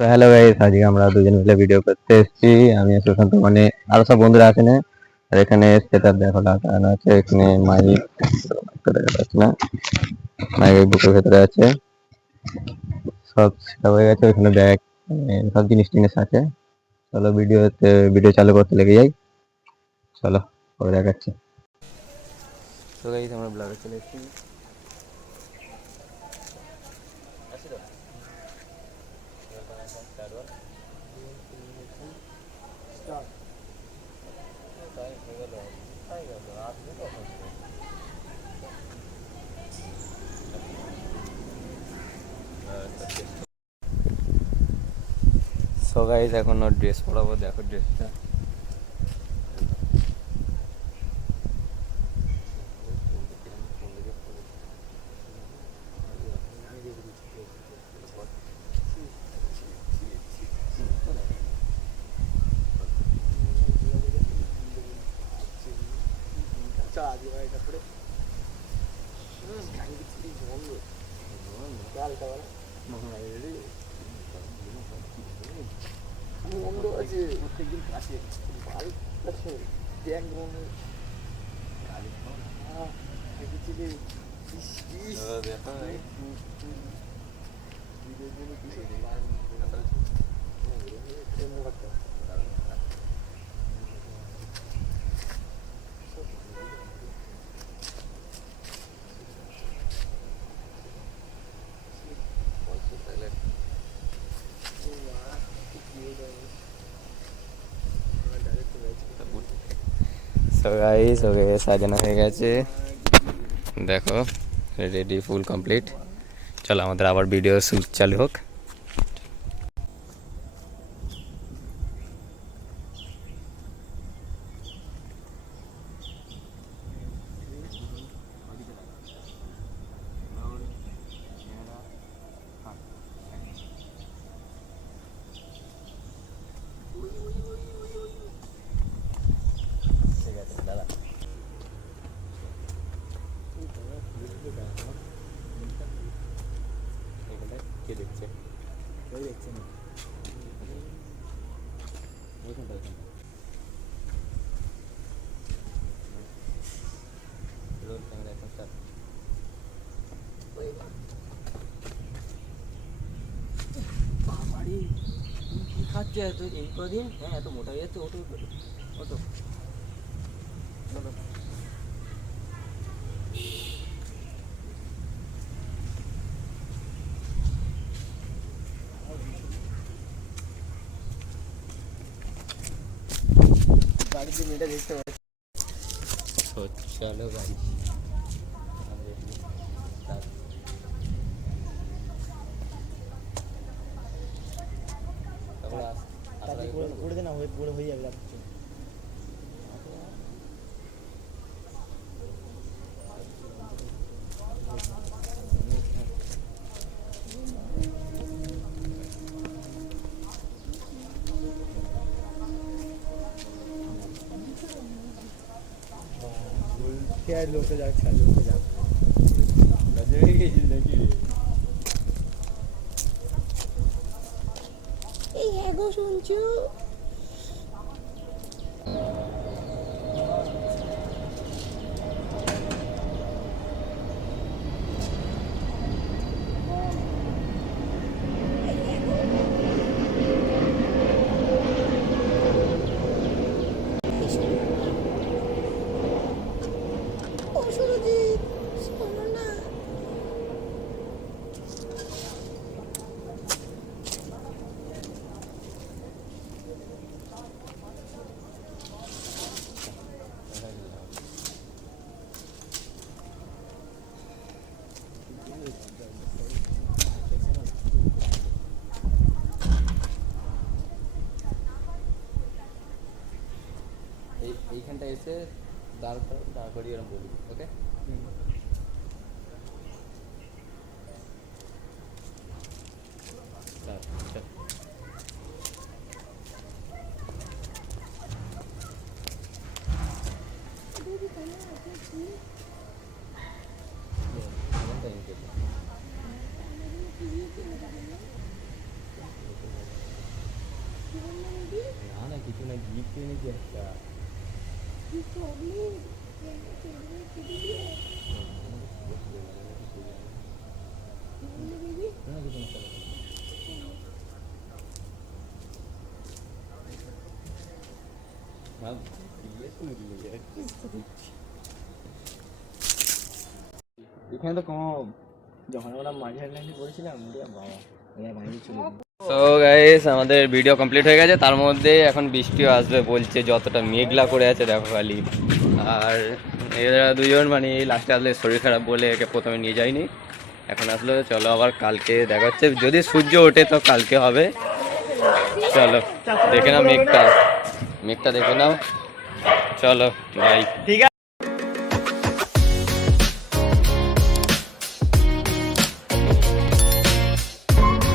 তো hello guys, আজকে আমরা দুজন মিলে ভিডিও করতে এসেছি। আমি আর সুশান্ত, মানে আরো সব বন্ধুরা আছে না। আর এখানে সেটআপ দেখো লাগানো আছে, এখানে মাইক দেখা যাচ্ছে না, মাইক বুকের ভেতরে আছে, সব সেটআপ হয়ে গেছে। ওখানে ব্যাগ, সব জিনিস টিনিস আছে। চলো ভিডিও চালু করতে লেগে যাই। চলো পরে দেখাচ্ছি। তো গাইস আমরা ব্লগে চলে এসেছি। সো গাইস এখন ওর ড্রেস পরাবো, দেখো ড্রেসটা। সো গাইস ওকে সাজানো হয়ে গেছে, দেখো রেডি, ফুল কমপ্লিট। চলো আমাদের আবার ভিডিও শুট চালু হোক। কে দেখছে? কেউ দেখছে না। কি খাচ্ছে এত এই কদিন? হ্যাঁ এত মোটা হয়ে যাচ্ছে। ওটো ওটো বাড়িতে মেয়েটা দেখতে পাচ্ছি। চলো গাড়ি করে দে না, হয়ে যাবে। লোকে যাচ্ছে, লোকে যাচ্ছে এই হ্যাঁ গো শুনছো। এইখানটা এসে দাঁড় করিয়ে এরকম বলবি, ওকে? না না কিছু না, গিফট এনেছি একটা। এখানে তো কম, যখন আমরা মাঝের লাইনে পড়েছিলাম বাবা বাইরে ছিল। তো গাইস আমাদের ভিডিও কমপ্লিট হয়ে গেছে, তার মধ্যে এখন বৃষ্টিও আসবে বলছে, যতটা মেঘলা করে আছে দেখো খালি। আর এরা দুজন মানে লাস্টে আসলে শরীর খারাপ বলে একে প্রথমে নিয়ে যায়নি, এখন আসলো। চলো আবার কালকে দেখা হচ্ছে, যদি সূর্য ওঠে তো কালকে হবে। চলো দেখে নাও মেঘটা, মেঘটা দেখে নাও, চলো বাই। ঠিক আছে।